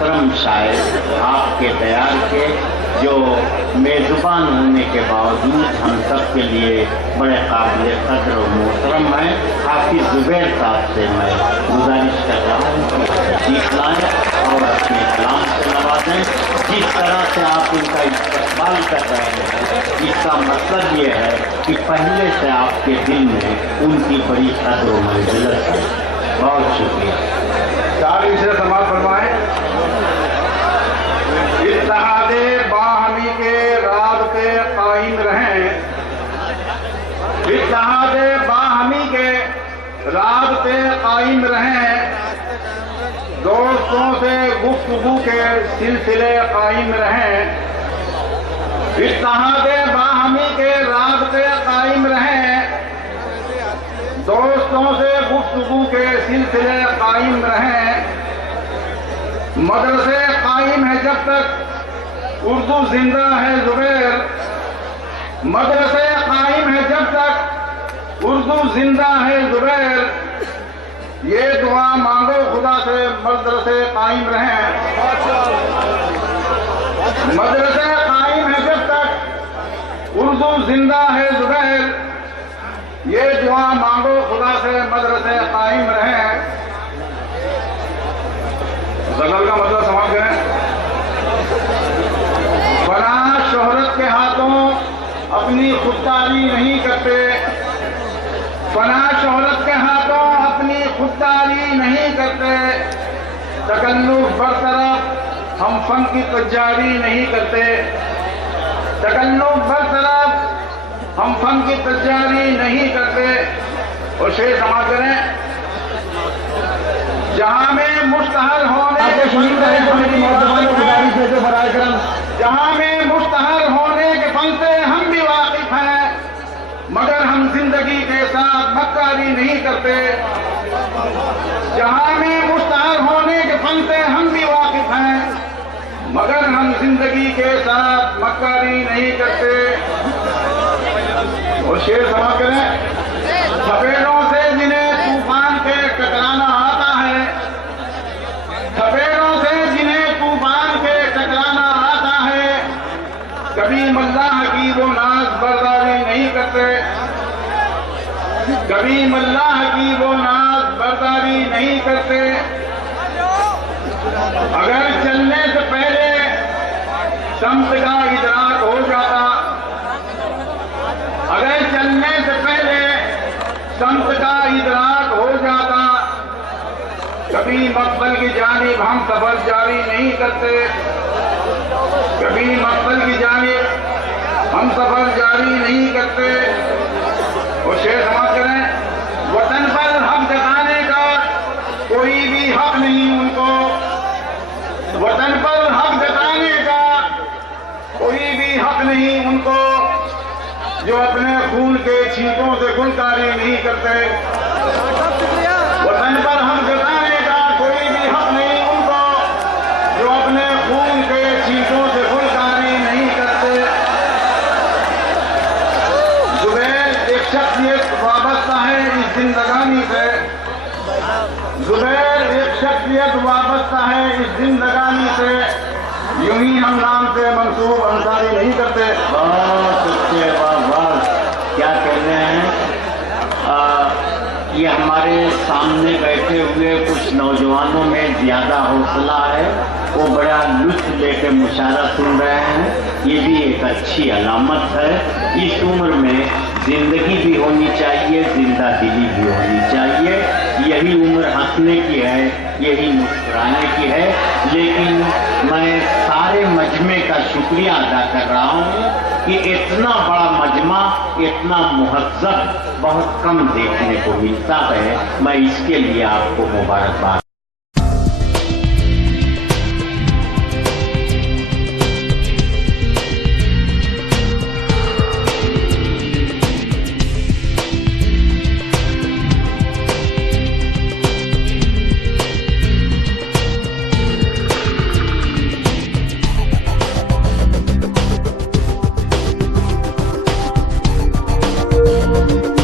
मोहतरम शायर आपके तैयार के, जो मेज़बान होने के बावजूद हम सब के लिए बड़े काबिल कद्र और मोहतरम हैं। हाफिज़ ज़ुबैर साहब से मैं गुजारिश कर रहा हूँ कि तशरीफ़ लाएँ और अपने कलाम से नवाजें। जिस तरह से आप उनका इस्तेमाल कर रहे हैं, इसका मतलब ये है कि पहले से आपके दिल में उनकी बड़ी कद्र और मंजिलत है। बहुत शुक्रिया। चालीस से समाज फरमाएं। इत्तेहादे बाहमी के राबते कायम रहें, इत्तेहादे बाहमी के राबते कायम रहें, दोस्तों से गुफ्तगू के सिलसिले कायम रहें, इत्तेहादे बाहमी के राबते कायम रहें, दोस्तों से गुफ्तगू के सिलसिले कायम रहें। मदरसे कायम है जब तक उर्दू जिंदा है ज़ुबैर, मदरसे कायम है जब तक उर्दू जिंदा है ज़ुबैर, ये दुआ मांगो खुदा से मदरसे कायम रहें। मदरसे कायम है जब तक उर्दू जिंदा है ज़ुबैर, ये दुआ मांगो खुदा से मदरसे कायम रहें। गजल का मतलब समझ गए। फना शोहरत के हाथों अपनी खुददारी नहीं करते, फना शोहरत के हाथों अपनी खुददारी नहीं करते, तकल्लुफ बरतरफ हम फन की तजारी नहीं करते, तकल्लुफ बरतरफ हम फन की तजारी नहीं करते। और शेर समाज करें। जहां में मुश्तहर होने जहां में मुश्तहर होने के फन से हम भी वाकिफ हैं, मगर हम जिंदगी के साथ मक्कारी नहीं करते। जहां में मुश्तहर होने के फन से हम भी वाकिफ हैं, मगर हम जिंदगी के साथ मक्कारी नहीं करते। और शेर समाप्त करें। थपेड़ों से जिन्हें तूफान के टकराना आता है, थपेड़ों से जिन्हें तूफान के टकराना आता है, कभी मल्लाह की वो नाज बर्दारी नहीं करते, कभी मल्लाह की वो नाज बर्दारी नहीं करते। अगर चलने से पहले समत का इदराक हो जाता, अगर चलने से पहले समत का इदराक हो जाता, कभी मकबल की जानिब हम सफर जारी नहीं करते, कभी मकबल की जानिब हम सफर जारी नहीं करते। और शेर समाप्त करें। वतन पर हक जताने का कोई भी हक नहीं उनको, वतन पर हक जताने का कोई भी हक नहीं उनको, जो अपने खून के छींटों से गुलकारी नहीं करते। वतन पर हक जताने का कोई भी हक नहीं उनको, जो अपने खून के छींटों से गुलकारी नहीं करते। ज़ुबैर एक शख्सियत वाबस्ता है इस जिंदगानी से, ज़ुबैर एक शख्सियत वाबस्ता है इस जिंदगानी से, यूं ही हम नाम से मंसूब अंसारी नहीं करते। बहुत अच्छे, वाह, क्या कह रहे हैं। ये हमारे सामने बैठे हुए कुछ नौजवानों में ज्यादा हौसला है, वो बड़ा लुत्फ लेकर मुशायरा सुन रहे हैं। ये भी एक अच्छी अलामत है। इस उम्र में जिंदगी भी होनी चाहिए, जिंदा दिली भी होनी चाहिए। यही उम्र हंसने की है, यही मुस्कुराने की है। लेकिन मैं सारे मजमे का शुक्रिया अदा कर रहा हूँ कि इतना बड़ा मजमा, इतना मुहज्जब बहुत कम देखने को मिलता है। मैं इसके लिए आपको मुबारकबाद। Thank you.